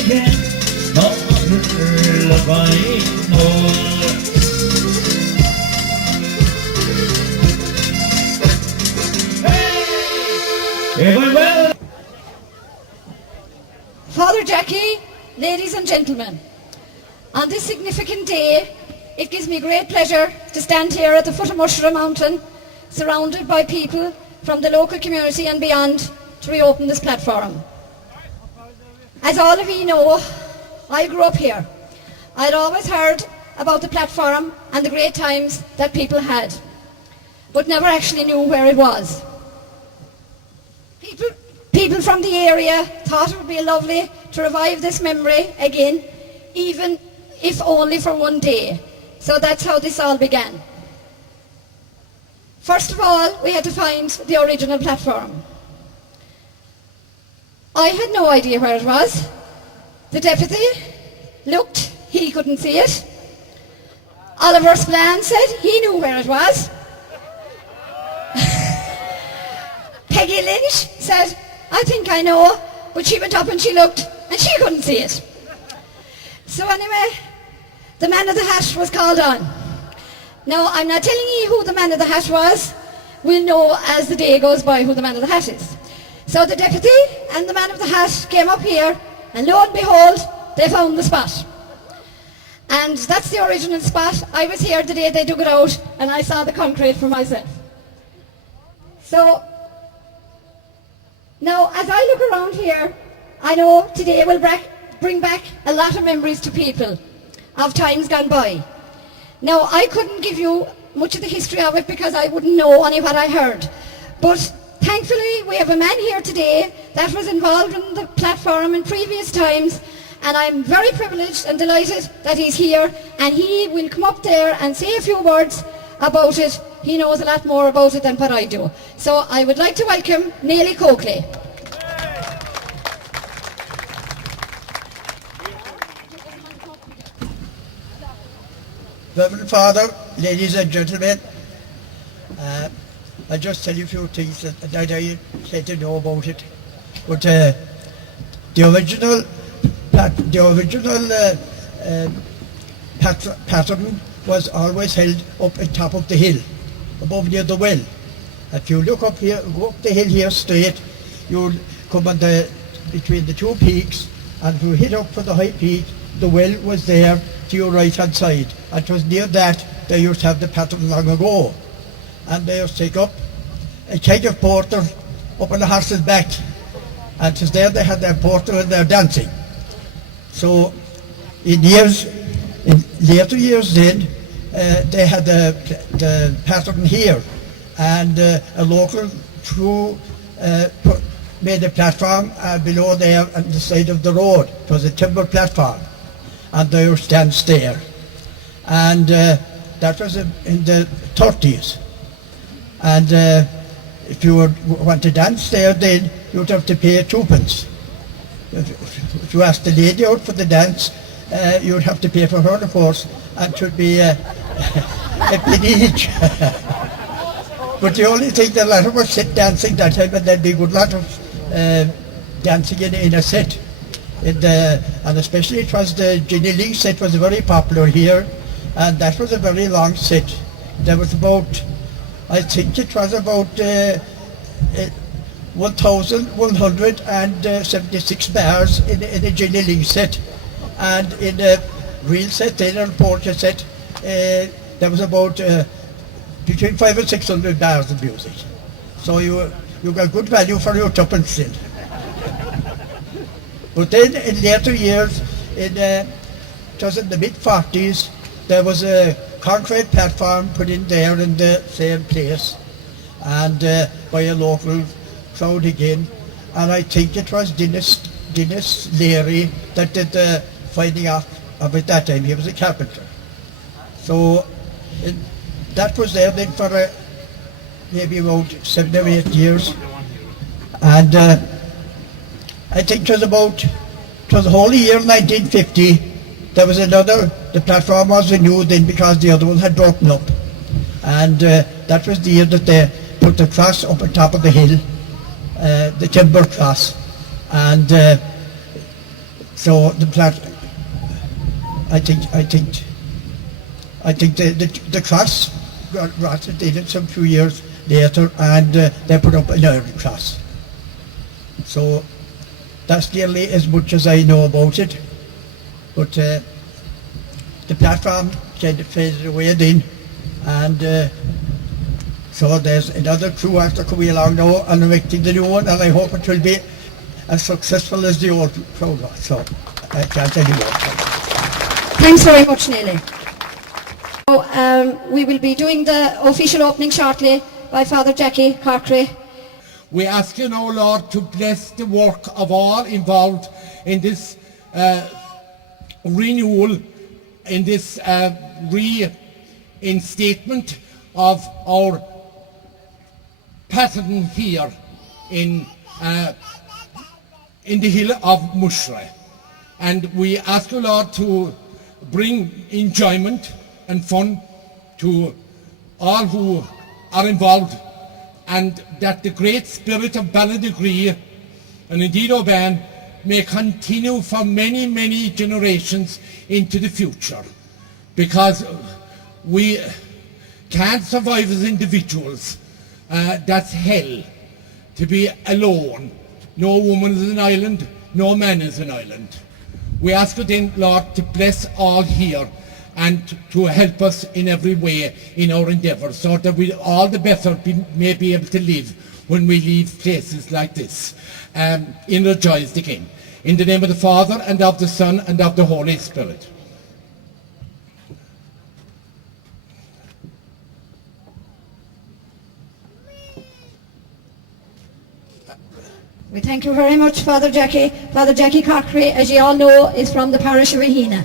again. No wonder the vine more. Well. Father Jackie, ladies and gentlemen, on this significant day, it gives me great pleasure to stand here at the foot of Mushroom Mountain, surrounded by people from the local community and beyond, to reopen this platform. As all of you know, I grew up here. I'd always heard about the platform and the great times that people had, but never actually knew where it was. People from the area thought it would be lovely to revive this memory again, even if only for one day. So that's how this all began. First of all, we had to find the original platform. I had no idea where it was. The deputy looked, he couldn't see it. Oliver Spillane said he knew where it was. Peggy Lynch said, I think I know, but she went up and she looked and she couldn't see it. So anyway, the man of the hat was called on. Now, I'm not telling you who the man of the hat was. We'll know as the day goes by who the man of the hat is. So the deputy and the man of the hat came up here, and lo and behold, they found the spot. And that's the original spot. I was here the day they dug it out, and I saw the concrete for myself. So, now as I look around here, I know today will bring back a lot of memories to people of times gone by. Now, I couldn't give you much of the history of it because I wouldn't know only what I heard. But thankfully, we have a man here today that was involved in the platform in previous times, and I'm very privileged and delighted that he's here, and he will come up there and say a few words about it. He knows a lot more about it than what I do. So I would like to welcome Neely Coakley. Reverend Father, ladies and gentlemen, I'll just tell you a few things that I said to know about it. But the original pattern was always held up on top of the hill, above near the well. If you look up here, go up the hill here straight, you'll come on between the two peaks, and if you hit up for the high peak, the well was there to your right hand side. And it was near that they used to have the pattern long ago. And they used to take up a keg of porter up on the horse's back. And it was there they had their porter and their dancing. So in later years then, they had the pattern here. And a local crew made a platform below there on the side of the road. It was a timber platform. And they used to dance there. And that was in the 30s. And if you want to dance there, then you'd have to pay 2p. If you asked the lady out for the dance, you'd have to pay for her, of course, and it would be a penny each. But the only thing, the lot of us sit dancing that time, and there'd be a good lot of dancing in a set. And especially it was the Ginny Lee set was very popular here, and that was a very long set. There was about, I think it was about 1,176 bars in a Ginny Lee set, and in real set there and portrait set. There was about between 500 and 600 bars of music. So you got good value for your tuppence still. But then in later years, it was in the mid-40s, there was a concrete platform put in there in the same place, and by a local crowd again. And I think it was Dennis Leary that did the finding off of it that time. He was a carpenter. So that was there then for maybe about 7 or 8 years. And I think it was the whole year 1950, there was the platform was renewed then because the other one had broken up. And that was the year that they put the cross up on top of the hill, the timber cross. And so I think the cross got rotted in it some few years later, and they put up an iron cross. So that's nearly as much as I know about it. But the platform kind of faded away then, and so there's another crew after coming along now and erecting the new one, and I hope it will be as successful as the old crowd was. So I can't tell you more. Thanks very much, Neely. Now, we will be doing the official opening shortly by Father Jackie Corkery. We ask you now, Lord, to bless the work of all involved in this renewal, in this reinstatement of our pattern here in the hill of Mushra. And we ask you, Lord, to bring enjoyment and fun to all who are involved, and that the great spirit of Ballydegree and indeed Oban may continue for many, many generations into the future, because we can't survive as individuals. That's hell, to be alone. No woman is an island, no man is an island. We ask you then, Lord, to bless all here and to help us in every way in our endeavours, so that we all the better may be able to live when we leave places like this, energized again. In the name of the Father, and of the Son, and of the Holy Spirit. We thank you very much, Father Jackie. Father Jackie Corkery, as you all know, is from the parish of Rahena.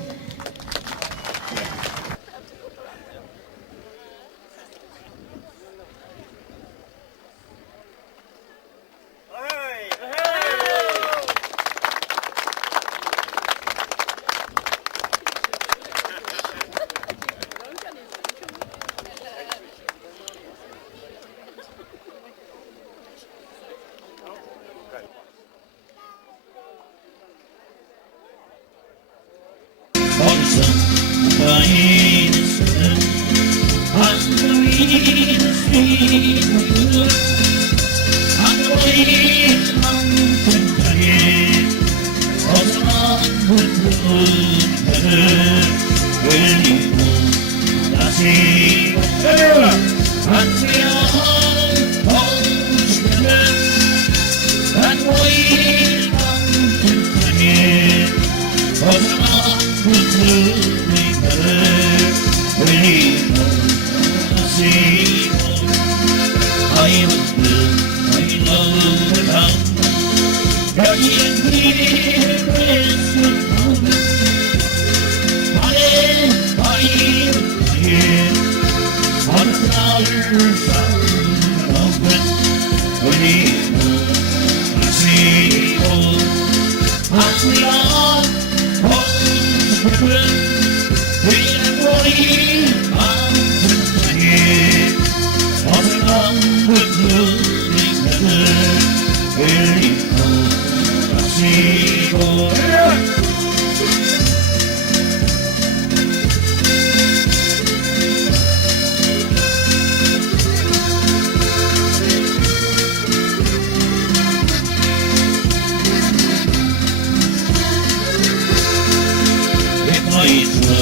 It's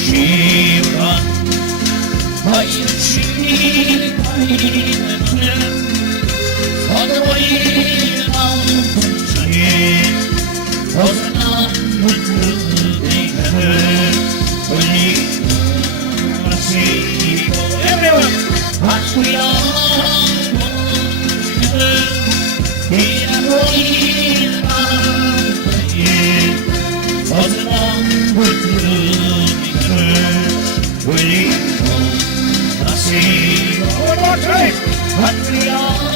Shiva, I see on the way down the street, was an unbelieving when you see everyone, as we all together, in a way down the street, was an unbelieving when you see one more time, as we all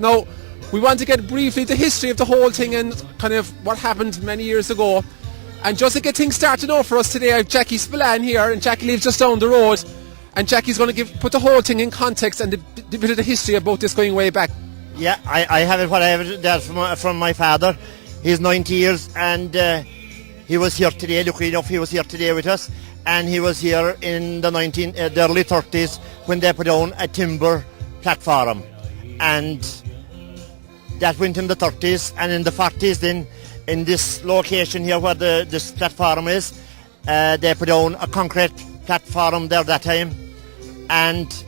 Now, we want to get briefly the history of the whole thing and kind of what happened many years ago. And just to get things started off for us today, I have Jackie Spillane here, and Jackie lives just down the road. And Jackie's going to put the whole thing in context and the bit of the history about this going way back. Yeah, I have it, what I have there from my father. He's 90 years, and he was here today, luckily enough he was here today with us. And he was here in the early 30s when they put down a timber platform. And that went in the 30s, and in the 40s then, in this location here where this platform is, they put down a concrete platform there that time, and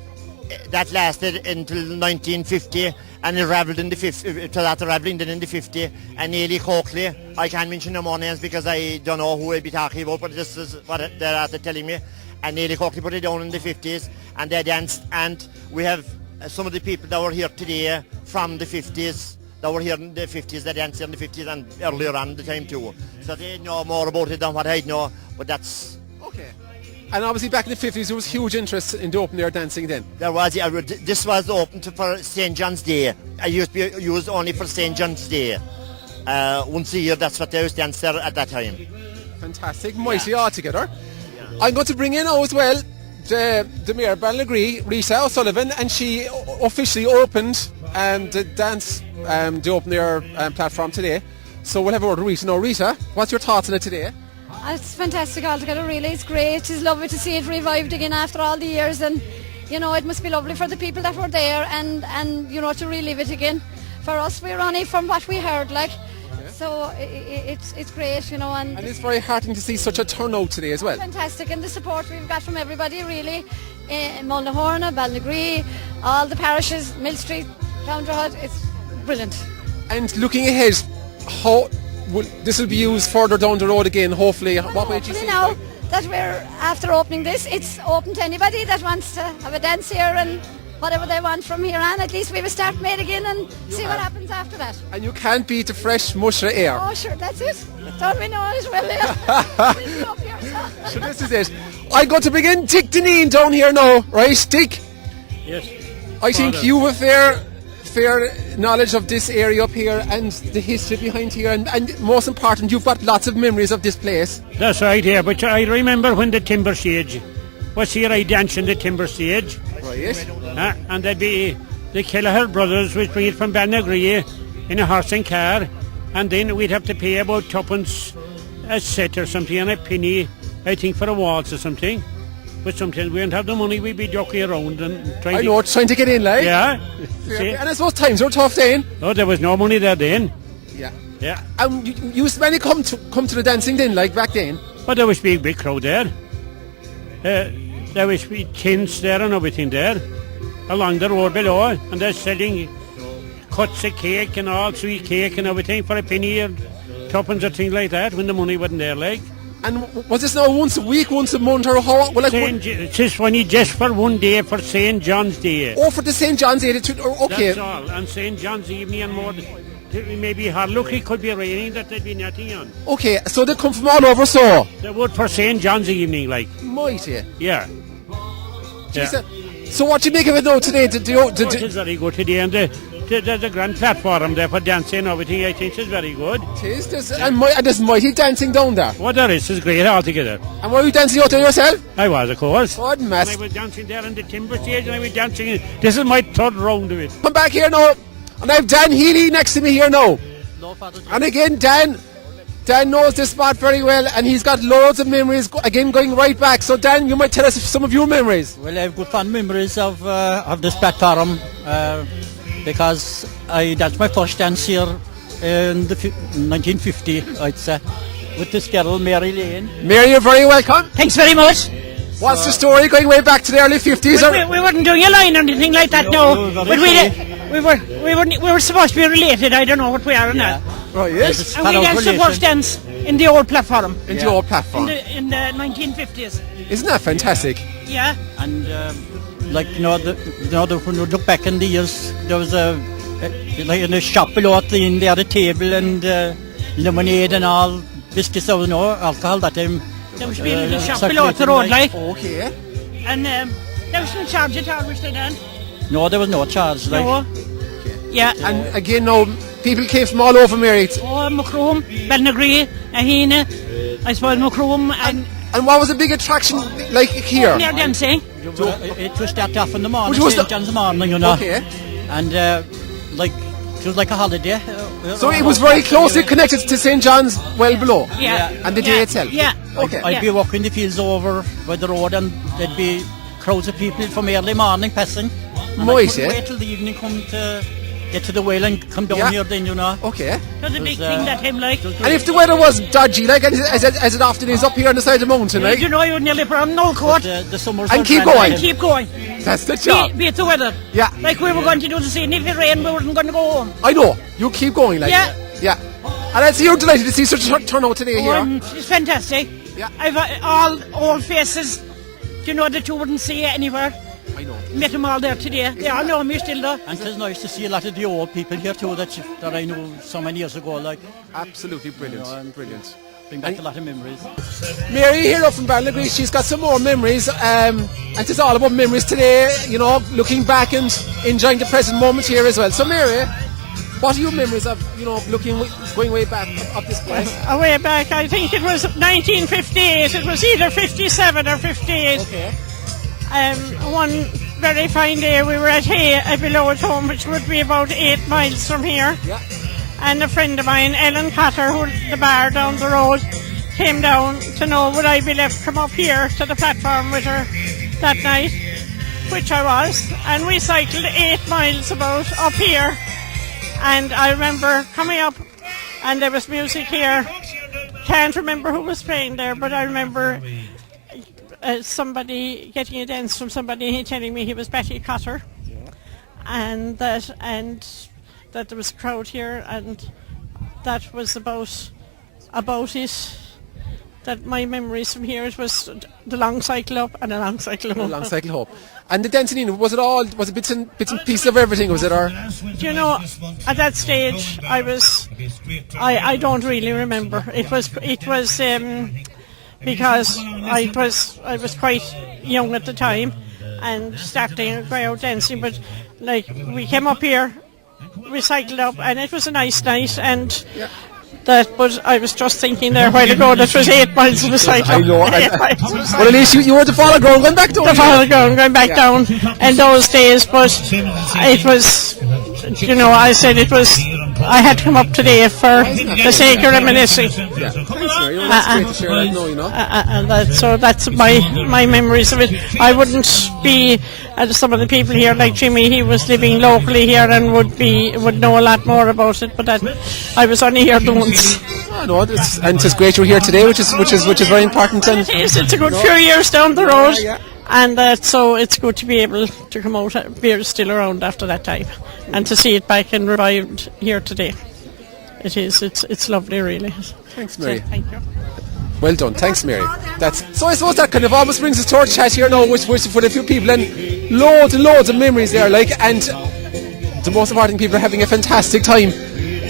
that lasted until 1950, and it ravelled in the 50s, to that ravelling then in the 50s, and Neely Coakley, I can't mention no more names because I don't know who I'll be talking about, but this is what they're after telling me, and Neely Coakley put it down in the 50s, and they danced, and we have some of the people that were here today from the 50s, that were here in the 50s, they danced here in the 50s and earlier on the time too. So they know more about it than what I know, but that's... Okay. And obviously back in the 50s there was huge interest in the open air dancing then. There was, yeah, this was open for St. John's Day. I used to be used only for St. John's Day. Once a year, that's what they used to dance there at that time. Fantastic, mighty all together. Yeah. I'm going to bring in now as well the Mayor Ballinagree, Rita O'Sullivan, and she officially opened the dance, the open air platform today. So we'll have a word with Rita. Now Rita, what's your thoughts on it today? It's fantastic altogether, really. It's great. It's lovely to see it revived again after all the years, and you know, it must be lovely for the people that were there and you know, to relive it again. For us, we're only from what we heard, like. So it's great, you know, and it's very heartening to see such a turnout today as well. Fantastic, and the support we've got from everybody, really. Mullinahorna, Ballinagree, all the parishes, Mill Street, Clownderhood, it's brilliant. And looking ahead, how this will be used further down the road again, hopefully. What way do you see now it? That we're after opening this, it's open to anybody that wants to have a dance here and whatever they want from here on. At least we will start made again and see what happens after that. And you can't beat the fresh Mushra air. Oh sure, that's it. Don't we know it well there? So this is it. I'm going to begin Dick Deneen down here now, right, Dick? Yes. I think you have fair knowledge of this area up here and the history behind here, and most important, you've got lots of memories of this place. That's right here, but I remember when the timber stage was here. I danced in the timber stage. Right. And there'd be the Kelleher brothers would bring it from Ballinagree in a horse and car, and then we'd have to pay about twopence a set or something, and a penny, I think, for a waltz or something. But sometimes we didn't have the money, we'd be jockeying around and trying trying to get in, like. Yeah. And I suppose times were tough then. No, there was no money there then. Yeah. Yeah. And you used to many come to the dancing then, like back then? But there was big crowd there. There was tents there and everything there, along the road below, and they're selling cuts of cake and all, sweet cake and everything for a penny or twopence or things like that when the money wasn't there, like. And was this now once a week, once a month, or how? Well, it's just funny, just for one day, for St. John's Day. Oh, for the St. John's Day, okay. That's all, and St. John's evening and more. Maybe hard luck, it could be raining, that there'd be nothing on. Okay, so they come from all over, so? They would for St. John's evening, like. Mighty. Yeah. So what do you make of it now today? It is very good today, and there's a grand platform there for dancing and everything. I think it's very good. It is. And there's mighty dancing down there. What there is great altogether. And were you dancing out there yourself? I was, of course. God, mess. I was dancing there on the timber stage, and I was dancing. This is my third round of it. Come back here now. And I have Dan Healy next to me here now. And again, Dan knows this spot very well, and he's got loads of memories, again going right back. So Dan, you might tell us some of your memories. Well, I have good fond memories of this platform because that's my first dance here in the 1950, I'd say, with this girl, Mary Lane. Mary, you're very welcome. Thanks very much. What's the story going way back to the early 50s? We weren't doing a line or anything like that, no. But we were supposed to be related. I don't know what we are or not. Oh, yes. And we danced the first dance in the old platform. In the old platform. In the 1950s. Isn't that fantastic? Yeah. And when you look back in the years, there was like in a shop below in there, a table and lemonade and all, biscuits, there was no alcohol that time. There was a little shop below the road, like. Okay. And there was no charge at all, was there then? No, there was no charge, like. No. Yeah. And again, now, people came from all over, Mary. Macroom, Belnagree, Ahina, I suppose Macroom. And what was the big attraction like here? They're dancing. It was start off in the morning, Which was St. John's morning, you know. Okay. And it was like a holiday. So it was very closely connected to St. John's, well below. Yeah. And the day itself. Yeah. Okay. I'd be walking the fields over by the road, and there'd be crowds of people from early morning passing. And I couldn't wait till the evening come to get to the well and come down here then, you know. Okay. It was a big thing that him like. And if the weather was dodgy, like as it often is up here on the side of the mountain, like. You know, you nearly put on no coat. The summers and keep going. And keep going. That's the job. Be it the weather. Yeah. Like we were going to do the same. If it rained, we weren't going to go home. I know. You keep going, like. Yeah. Yeah. And I see you're delighted to see such a turnout today here. It's fantastic. Yeah. I've all old faces. You know that you wouldn't see anywhere. I know. Met them all there today. They all know me still there. And it's nice to see a lot of the old people here too that I knew so many years ago, like. Absolutely brilliant. Brilliant. Bring back a lot of memories. Mary here up from Ballinagrease, she's got some more memories, and it's all about memories today, you know, looking back and enjoying the present moment here as well. So Mary, what are your memories of, you know, going way back of this place? Way back, I think it was 1958. It was either 57 or 58. Okay. One very fine day we were at Hay below at home, which would be about 8 miles from here. Yeah. And a friend of mine, Ellen Cotter, who had the bar down the road, came down to know would I be left come up here to the platform with her that night, which I was. And we cycled 8 miles about up here. And I remember coming up and there was music here. Can't remember who was playing there, but I remember somebody getting a dance from somebody telling me he was Betty Cotter, and that there was a crowd here, and that was about it. That my memories from here, it was the long cycle up and a long cycle home. A long cycle home. And the dancing in, was it bits and pieces of everything, was it? Or? Do you know, at that stage I don't really remember. It was because I was quite young at the time and starting to go out dancing, but like we came up here, we cycled up, and it was a nice night, and but I was just thinking there a while ago that was 8 miles of a cycle. I know. Well, at least you were the fall ground going back down. The fall ground going back down in those days, but it was, you know, I said it was, I had to come up today for the sake of reminiscing. Yeah. Thanks, Mary. That's great to share that, you know. And so that's my memories of it. I wouldn't be, as some of the people here, like Jimmy, he was living locally here and would know a lot more about it, but I was only here once. No, and it's great you're here today, which is very important. And it's a good few years down the road, and so it's good to be able to come out. Beer still around after that time, and to see it back and revived here today. It's lovely, really. Thanks, Mary. So, thank you. Well done, thanks, Mary. So I suppose that kind of almost brings us to our chat here now, which for a few people, and loads and loads of memories there, like, and the most important, people are having a fantastic time.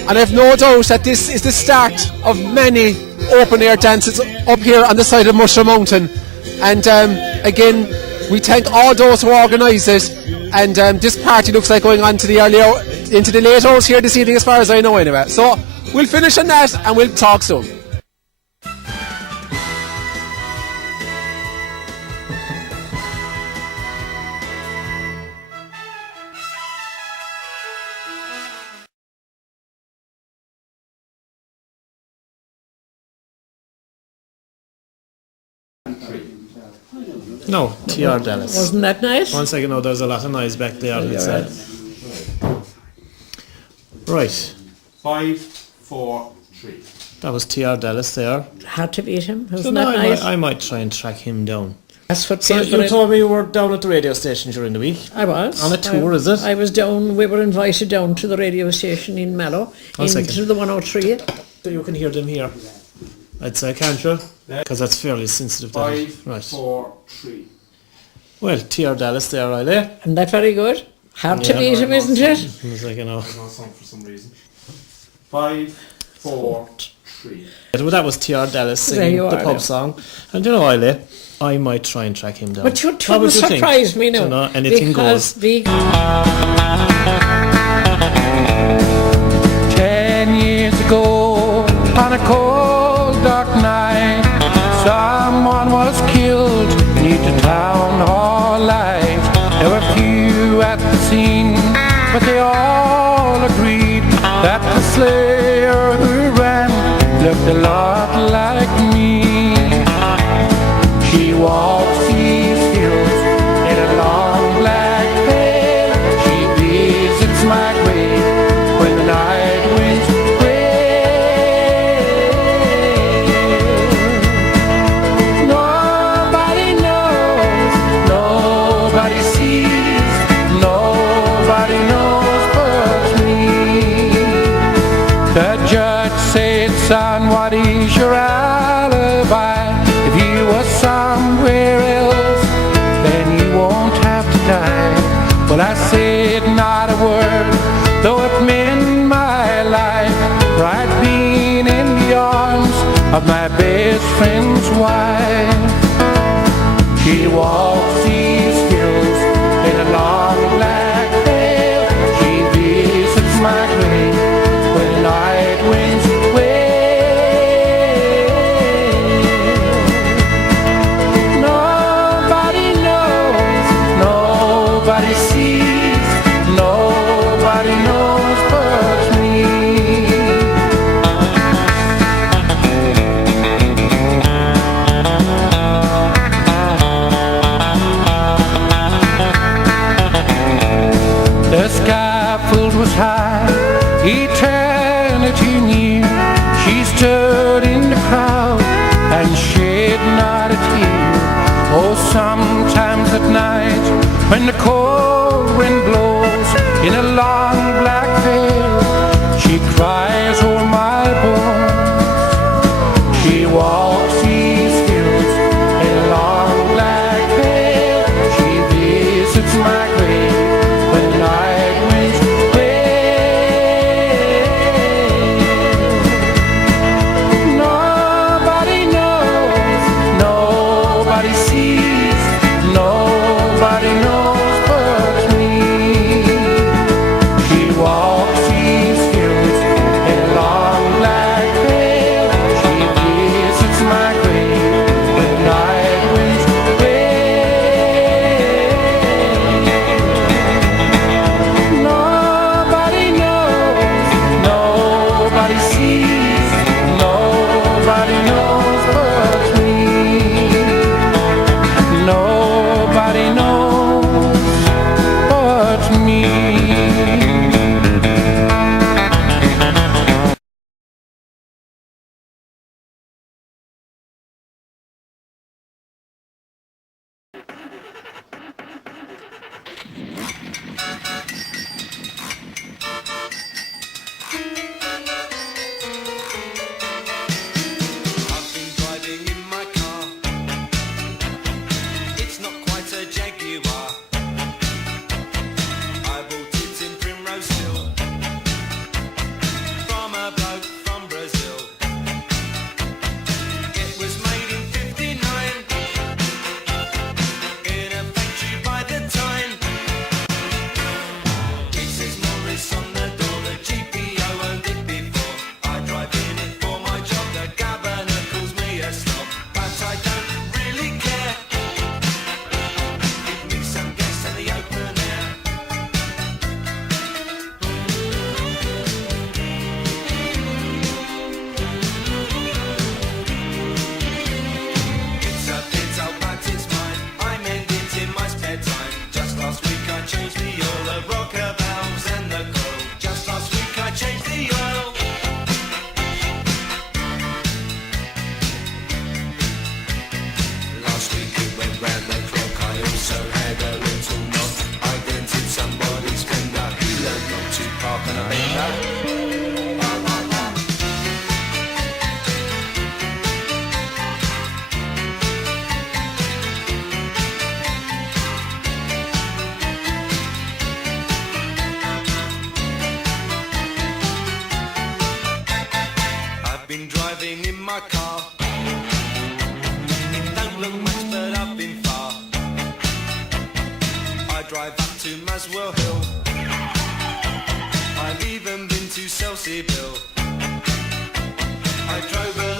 And I've no doubt that this is the start of many open-air dances up here on the side of Musher Mountain. And again, we thank all those who organise it. And this party looks like going on to the into the late hours here this evening, as far as I know anyway. So we'll finish on that and we'll talk soon. No, T.R. Dallas. Wasn't that nice? 1 second, no, there's a lot of noise back there inside. Right. 5, 4, 3. That was T.R. Dallas there. Had to beat him. Wasn't So that now nice? I might try and track him down. That's what So you told me you were down at the radio station during the week. I was. On a tour, is it? I was down, we were invited down to the radio station in Mallow, 1 second. into the 103. So you can hear them here. I'd say, can't you? Because that's fairly sensitive. 5, right. 4, 3. Well, T.R. Dallas there, are they? Isn't that very good? Hard to beat him, isn't it? It's like, you know. For some reason. 5, 4, 3. Well, that was T.R. Dallas There singing you the are pub now. song. And you know, Eilidh, I might try and track him down. But you What couldn't would you think? surprise me now. You know, anything because goes. 10 years ago, on a cold dark night, someone was killed near the town hall light. There were few at the scene, but they all agreed that the slayer who ran looked a lot like me. She walked these hills in a long black veil. She visits my grave when the night winds wail. Nobody knows, nobody sees, nobody knows but me. The judge said, son, what is your alibi? If you were somewhere else, then you won't have to die. Well, I said not a word, though it meant my life, right being in the arms of my best friend's wife. She walks these hills in a long black veil. She visits my grave when the night winds wail. Nobody knows, nobody sees, nobody knows but me. The scaffold was high, eternity near. She stood in the crowd and shed not a tear. Oh, sometimes at night, when the cold wind blows in a long black veil, she cries o'er my bones. She walks these hills in a long black veil. She visits my grave when the night winds wail. Nobody knows, nobody sees, nobody knows but me. She walks these hills in a long black veil. She visits my grave when the night winds wail. Nobody knows, nobody sees, nobody knows but me. Nobody knows but me. I've been driving in my car. It's not quite a Jaguar. drive up to Muswell Hill. I've even been to Selsey Bill. I drove